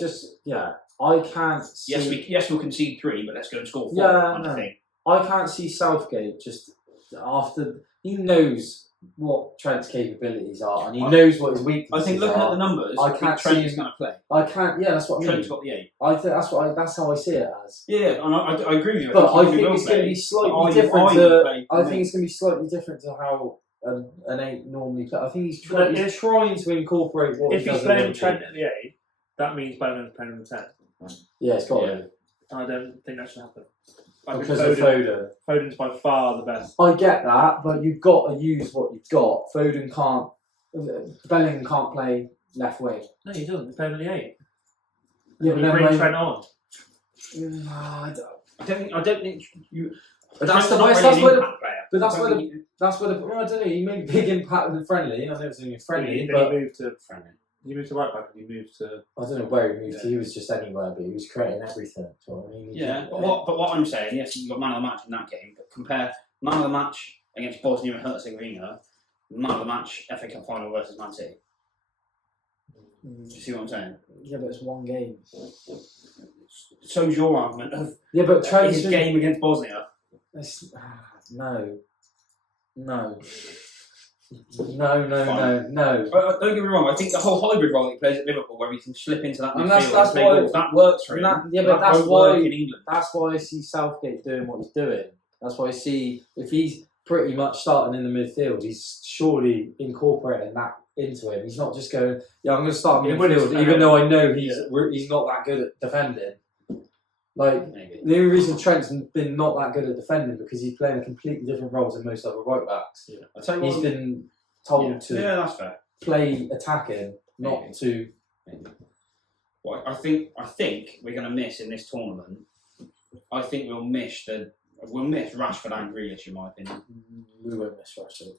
can't see. Yes, we'll concede 3, but let's go and score 4. Kind of thing. I can't see Southgate just after he knows what Trent's capabilities are and he knows what his weaknesses are. I think looking at the numbers, I can't Trent see is going to play. I can't. Yeah, that's what I mean. Trent's got the 8. I think that's how I see it as. Yeah, and I agree with you. But I think it's going to be slightly different to. I think it's going to be slightly different to how an 8 normally plays. I think he's trying to incorporate what. If he's playing Trent at the 8, that means Bowman's playing on the 10. Yeah, it's got to. I don't think that should happen. Because of Foden. Foden's by far the best. I get that, but you've got to use what you've got. Foden can't. Bellingham can't play left wing. No, he doesn't. He's playing on the 8. Yeah, but then bring Trent on. I don't think you. But that's the Trent's best. not really an But impact player. that's where the. Well, I don't know. He made a big impact with the friendly. I know it's only a friendly, Then but he moved to friendly. He moved to right back and he moved to. I don't know where he moved to. He was just anywhere, but he was creating everything. So, I mean, But what I'm saying, yes, you got man of the match in that game, but compare man of the match against Bosnia and Herzegovina, man of the match FA Cup final versus Man City. Do you see what I'm saying? Yeah, but it's one game. So's your argument of but his game against Bosnia. No. Don't get me wrong. I think the whole hybrid role that he plays at Liverpool, where he can slip into that And midfield that's and play why- goals, that works for him. But that's won't why work in England. That's why I see Southgate doing what he's doing. That's why I see if he's pretty much starting in the midfield, he's surely incorporating that into him. He's not just going, I'm going to start in midfield, even though I know he's not that good at defending. Like, the only reason Trent's been not that good at defending because he's playing a completely different role than most other right backs. Yeah. He's been told to that's fair. play attacking, not to. Well, I think we're going to miss in this tournament. I think we'll miss Rashford and Grealish, in my opinion. We won't miss Rashford.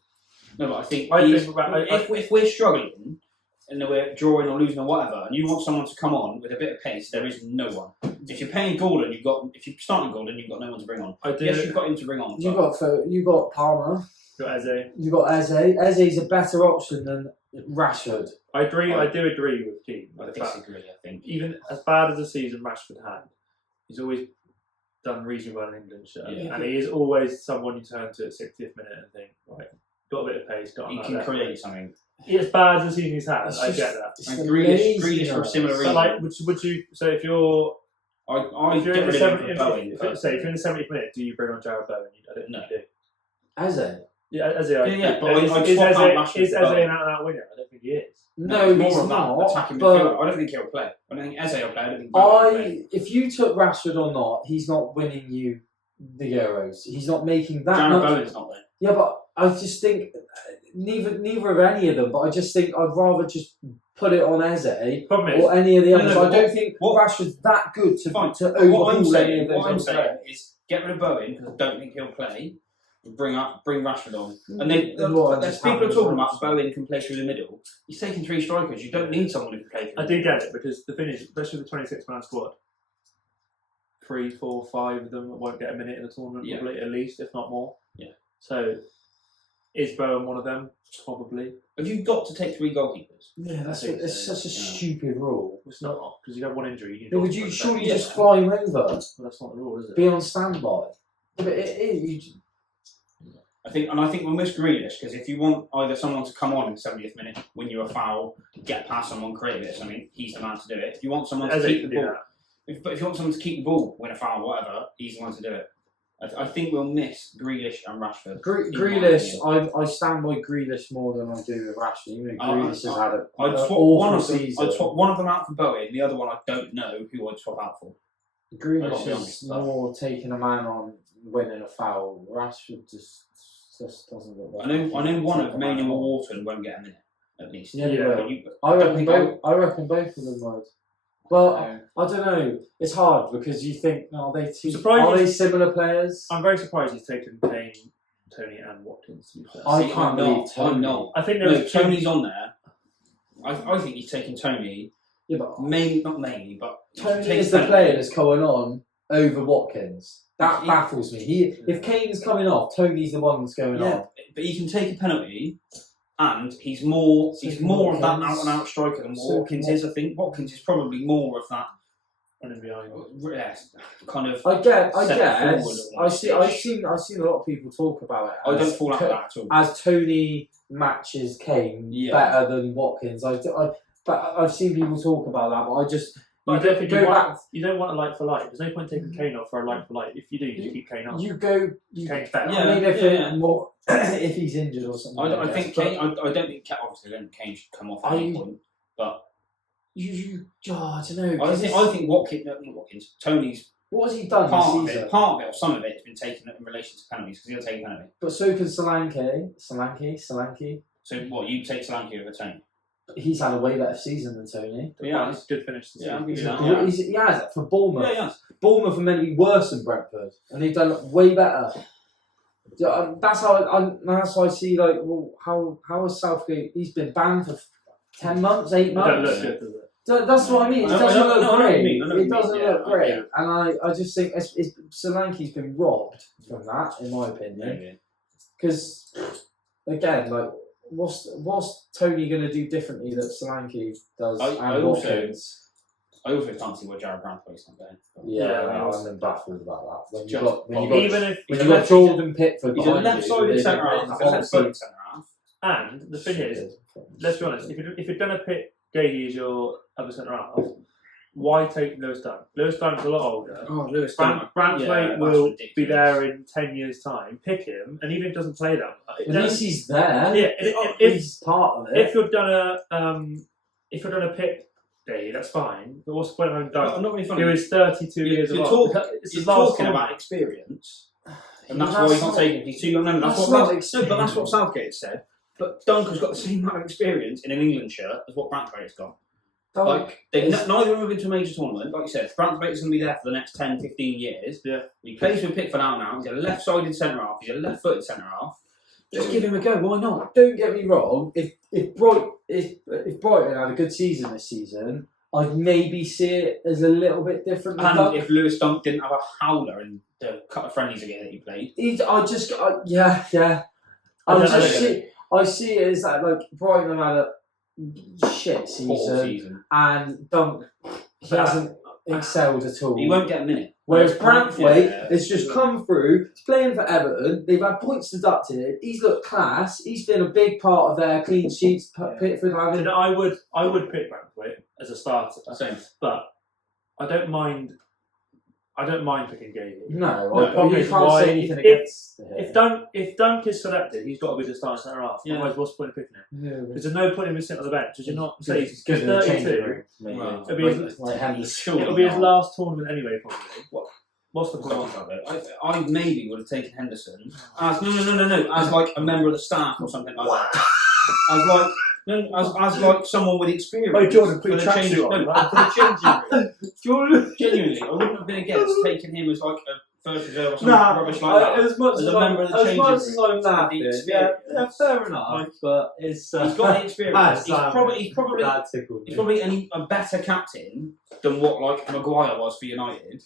No, but I think if if we're struggling and we're drawing or losing or whatever, and you want someone to come on with a bit of pace, there is no one. If you're paying Gordon, if you're starting Gordon, you've got no one to bring on. Yes, you've got him to bring on. You've got Palmer. You've got Eze. You've got Eze. Eze's a better option than Rashford. I agree. I do agree with Keane. I disagree. I think even as bad as the season Rashford had, he's always done reasonably well in England shirt, and he is always someone you turn to at 60th minute and think, right, got a bit of pace, got. He can create something. As bad as the season he's had, I get that. And Grealish for a similar reason. But like, would you? So if you're if you're in the 70th minute, do you bring on Jared Bowen? I don't know. Eze? Yeah, Eze. But is Eze an out-and-out winner? I don't think he is. No, more he's of not. that attacking But midfield. I don't think he'll play. I don't think Eze will play. I don't think Bowen will play. if you took Rashford or not, he's not winning you the Euros. He's not making that Jared much. Bowen's not there. Yeah, but I just think neither of any of them. But I just think I'd rather just put it on Eze or any of the others. I don't think Rashford's that good to overhaul any of those. What I'm saying is get rid of Bowen because I don't think he'll play. Bring Rashford on, and then people are talking about Bowen can play through the middle. He's taking 3 strikers. You don't need someone who can play. I do get it because the finish, especially the 26-man squad, 3, 4, 5 of them won't get a minute in the tournament, probably at least, if not more. Yeah. So, is Bowen one of them? Probably. Have you got to take 3 goalkeepers? Yeah, it's such a stupid rule. It's not because you have one injury. Would you surely just fly him over? Well, that's not the rule, is it? Be on standby. But it is. I think we'll miss Grealish because if you want either someone to come on in the 70th minute, win you a foul, get past someone, create a bit of something, he's the man to do it. If you want someone to keep the ball, if you want someone to keep the ball, win a foul, whatever, he's the one to do it. I think we'll miss Grealish and Rashford. Grealish, I stand by Grealish more than I do with Rashford. Even Grealish has had an awful season. I'd swap one of them out for Bowen, the other one I don't know who I'd swap out for. Grealish is more taking a man on winning a foul. Rashford just doesn't look like I know one of Manuel or Wharton won't get a minute. at least. Yeah, Yeah. but You- I don't reckon think both of them would. Well, I don't know. It's hard because you think, are they similar players? I'm very surprised he's taken Kane, Tony, and Watkins. To be fair. I See, can't I'm believe not. Tony. I'm not. I think No, there's Tony's on there. I think he's taking Tony. Yeah, but Not mainly, but Tony taking is the Tony. player that's going on over Watkins. That He- baffles me. If Kane's coming off, Tony's the one that's going Yeah, on. but he can take a penalty, and he's more So of that Watkins- out and out striker than so Watkins is. I think Watkins is probably more of that. running behind. Yeah, kind of. I guess. Centre I've seen a lot of people talk about it. I don't as fall out with that at all. as Tony matches Kane Yeah. better than Watkins. But I've seen people talk about that. But I just But I don't think go you back. want, you don't want a like for like. There's no point taking Kane off for a like for like. If you do, you just keep Kane off. You go. Kane's better. Yeah. I mean, if he's injured or something. I guess, think but Kane. I don't think obviously Kane should come off at any point. But I don't know. I think Watkins, not Watkins, Tony's What has he done part this of season? it, or some of it, has been taken in relation to penalties because he'll take a penalty. But so can Solanke. So what? You take Solanke over Tony? He's had a way better season than Tony. Yeah, It's a good finish. To Yeah, I'll give you season. that. He has for Bournemouth. Yeah, yeah. Bournemouth are meant to be worse than Brentford, and they've done it way better. That's how I see. Like, well, how is Southgate? He's been banned for 10 months, 8 It don't months. look good, does it? That's what I mean. It I doesn't know look what you great. mean, I know what It you doesn't mean, look yeah, great, yeah. and I just think Solanke's been robbed from that, in my opinion. Maybe. Because again, like, what's Tony going to do differently that Solanke does? I and also- Watkins? I also can't see what Jared Branthwaite's not doing. Yeah, Yeah, I'm baffled about that. When you Just- got Even if when he's you a got left- Jordan Pickford He's a behind left-sided you, centre half. He's a left-sided centre half. and the thing is, let's be honest, if you're going to pick Gahey as your other centre half, why take Lewis Dunk? Lewis Dunk's a lot older. Oh, Lewis Branthwaite will be there in 10 years' time. Pick him, and even if he doesn't play that, At least he's there. Yeah, He's part of it. if you're gonna pick Gahey, that's fine. But what's the point of having Dunk? I'm not being funny. Who is 32 years You're old? talking- It's You're his last talking tournament. about experience, and Yeah, that's why he's not taking. He's too young. No, that's that's not what. But that's what Southgate said. But Dunk has got the same amount of experience in an England shirt as what Branthwaite's got. Like, neither of them have been to a major tournament. Like you said, Branthwaite's going to be there for the next 10, 15 years. Yeah. He plays with Pickford out now. He's a left-sided centre half. He's a left-footed centre half. Just give him a go. Why not? Don't get me wrong. If Brighton had a good season this season, I'd maybe see it as a little bit different. than And Dunk. if Lewis Dunk didn't have a howler in the couple of friendlies again that he played, I see it as that, like, Brighton have had a shit poor season, season. and Dunk he hasn't excelled at all. He won't get a minute. Whereas Branthwaite Yeah. has just come through, he's playing for Everton, they've had points deducted, he's looked class, he's been a big part of their clean sheets, Pickford having. And I would pick Branthwaite as a starter, Same. but I don't mind picking Gahey. No, you is can't why- say anything if- against If Dunk is selected, he's got to be the starting centre half. Yeah. Otherwise, what's the point of picking him? him. Because there's no point in him sitting on the bench. Did you not say he's good in the changing 32? room, maybe. Well, It'll be his- Like Henderson. It'll be his last tournament anyway, probably. What? What's the Well, point? I maybe would have taken Henderson as no, as like a member of the staff or something like that. As like someone with experience. Oh, Jordan, put for your the tracksuit changing, on. no, for the changing room. Jordan. Genuinely, I wouldn't have been against taking him as like a first reserve or something Nah, rubbish like that. as much As as, a member of the changing room. I'm laughing, The yeah, experience. fair enough. Like, but it's He's got the experience. He's probably that tickled he's me. probably a better captain than what like Maguire was for United.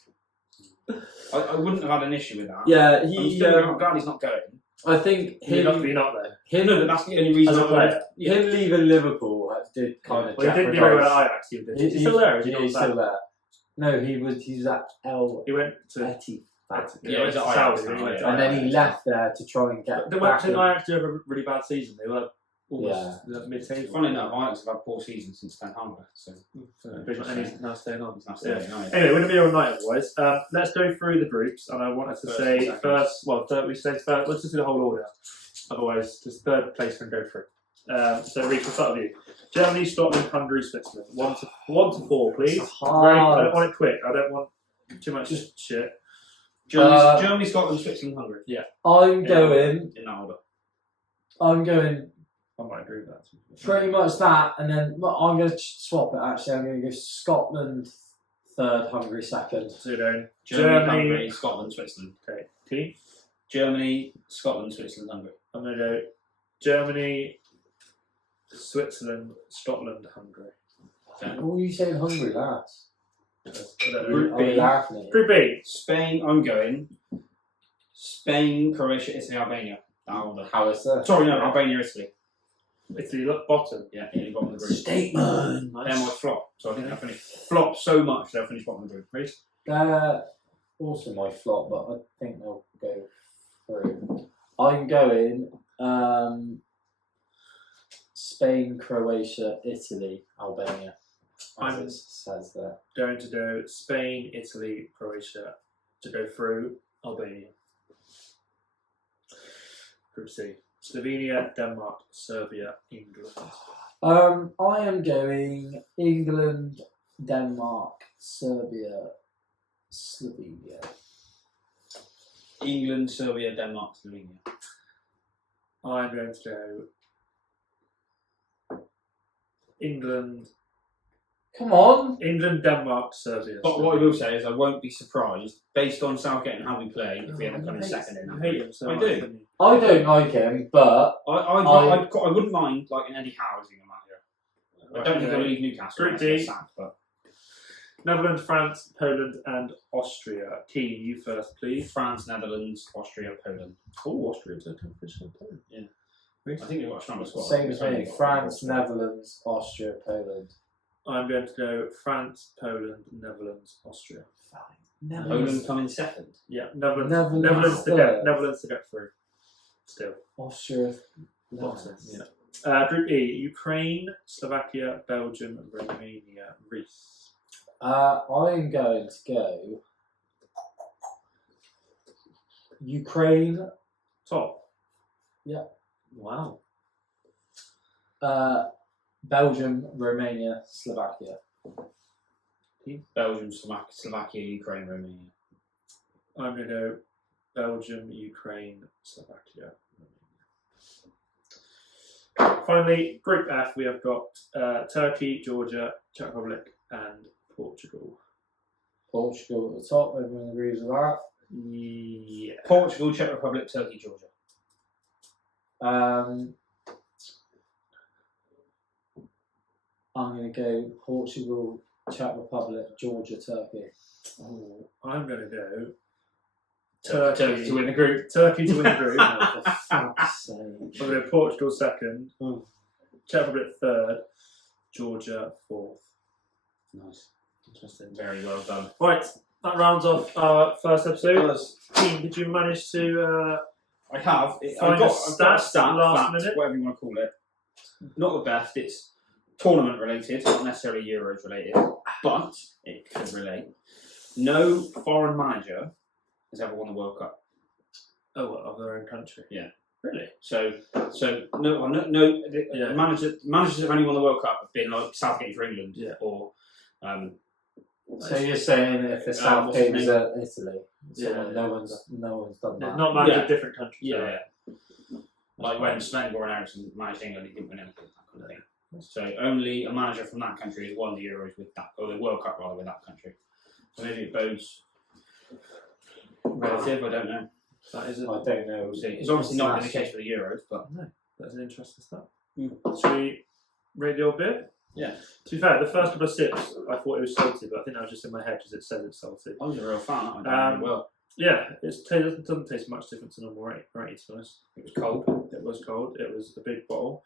I wouldn't have had an issue with that. Yeah, I'm glad he's not going. I think You're not him, not there. No, but that's the only reason As a I would player. have. Yeah. him leaving Liverpool did kind of Well, he didn't do very well at Ajax. He's still there. Is he Yeah, not he's back? still there. No, he was at El He went to. Betty. Yeah, he's at Saudi, Ajax he now, went to yeah. And then he Ajax. left there to try and get They back went to in. Ajax to have a really bad season. They were almost mid-table. Funny enough, Ajax have had poor season since Ten Hag left, so And he's now staying on. he's not staying at United. Anyway, we're going to be all night otherwise. Let's go through the groups, and I wanted to First say and second. first. Well, third, we say first. Let's just do the whole order. Otherwise, just third place can go through. So, Reece, we'll start with you. Germany, Scotland, Hungary, Switzerland. 1 to 4, please. I don't want it quick. I don't want too much shit. Germany, Scotland, Switzerland, Hungary. I'm going. In that order. I'm going I might agree with that. Pretty much that, and then I'm going to swap it. Actually, I'm going to go Scotland third, Hungary second. So you're going Germany, Hungary, Scotland, Switzerland. Okay, Keane? Germany, Scotland, Switzerland, Hungary. I'm going to go Germany, Switzerland, Scotland, Hungary. Okay. What were you saying, Hungary, lads? Group Are you B. laughing at me? Group B. Spain, I'm going. Spain, Croatia, Italy, Albania. How is that? Sorry, no, Albania, Italy. Italy, look, bottom. Yeah, Italy, bottom of the group. Statement. Then my flop. So I think I finished flop so much that I finished bottom of the group. Reece? Also my flop, but I think they'll go through. I'm going Spain, Croatia, Italy, Albania. As it says there. Going to go Spain, Italy, Croatia to go through Albania. Group C. Slovenia, Denmark, Serbia, England. I am going England, Denmark, Serbia, Slovenia. England, Serbia, Denmark, Slovenia. I'm going to go England, Denmark, Serbia. But what I will say is I won't be surprised, based on Southgate and how we play, if we end up coming second in that. I hate him so I much. do. Didn't you? I don't like him, but I wouldn't mind like an Eddie Howe as a manager. I don't think he'll leave Newcastle. Group That's D. sad, but Netherlands, France, Poland, and Austria. Keane, you first, please. France, Netherlands, Austria, Poland. Oh, Austria to Poland. Yeah. I think they've got a stronger squad. same as me. France, Netherlands, Austria, Poland. I'm going to go France, Poland, Netherlands, Austria. Poland coming second. Yeah, Netherlands third. Netherlands to get through. Still. Austria, Bottom. Netherlands. Yeah. Group E, Ukraine, Slovakia, Belgium, Romania, Reece. I'm going to go Ukraine, Top. Yeah. Wow. Belgium, Romania, Slovakia. Belgium, Slovakia, Ukraine, Romania. I'm going to go Belgium, Ukraine, Slovakia, Romania. Finally, Group F, we have got Turkey, Georgia, Czech Republic, and Portugal. Portugal at the top, everyone agrees with that. Yeah. Portugal, Czech Republic, Turkey, Georgia. I'm going to go Portugal, Czech Republic, Georgia, Turkey. Oh, I'm going to go Turkey to win the group. Turkey to win the group. Oh, for fuck's sake. I'm going to go Portugal second, Czech Republic third, Georgia fourth. Nice. Interesting. Very well done. Right, that rounds off our first episode. Keane, did you manage to I have. find I've got a stat, last fact, minute? whatever you want to call it. Not the best. It's tournament related, not necessarily Euros related, but it could relate. No foreign manager has ever won the World Cup. Oh, what, of their own country? Yeah. Really? So no Yeah. managers have only won the World Cup have been like Southgate for England, Yeah. or So you're saying if the South what's his Gate was name? at Italy, no one's done that. Not managed Yeah. a different country. yeah, like when Sven Goran Eriksson managed England, he didn't win anything, that kind of thing. So only a manager from that country has won the Euros with that, or the World Cup rather, with that country. So maybe it bodes relative. I don't know. That is it. I don't know. We'll see. It's obviously not been the case for the Euros, but No, that's an interesting stuff. Mm. Should we rate the old beer? Yeah. To be fair, the first couple of sips, I thought it was salty, but I think that was just in my head because it says it's salty. I was a real fan. I don't know well. Yeah, it doesn't taste much different to normal rate, to be honest. It was cold. It was cold. It was a big bottle.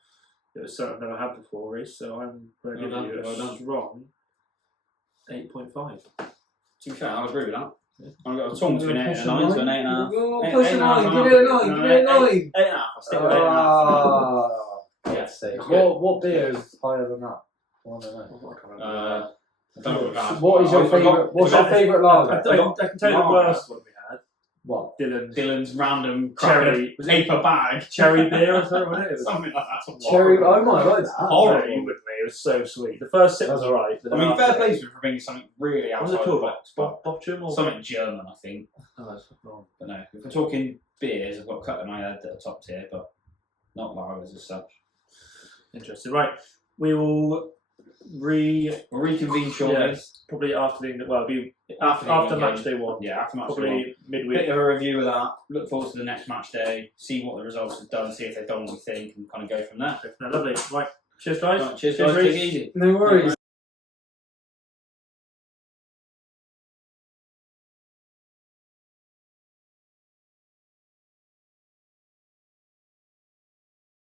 It was something I've never had before, Reece, so I'm going to Well give you done, well a done. strong 8.5. To be fair, I'll agree with that. I've got a tongue between 8 and a 9, so an 8.5. Push a 9, give it a 9, give it a 9. 8.5. I'll stick with 8.5. Yeah. What beer is higher than that? I want to know. I don't know about What is your favourite? What's your favourite lager? I can tell you the worst one we had. What? Dylan's random Cherry. paper bag. Cherry beer or something, wasn't it? Something like that. Cherry. I might like that. Horrible. No, you wouldn't, mate. It was so sweet. The first sip was alright. I mean, fair play to him for bringing something really What was outside it the called? box, but Botchum or something German, I think. Oh, that's wrong. But no, if we're talking beers, I've got a couple in my head that are top tier, but not lagers as such. Interesting. Right, we will reconvene shortly. yes, probably after the well, it'll be After the after game. match day 1. Yeah, after match day Probably 1. midweek. Bit of a review of that. Look forward to the next match day. See what the results have done. See if they've done what we think, and kind of go from there. Lovely. Right. Cheers, guys. Right, cheers, guys. Take Reece. it easy. No worries.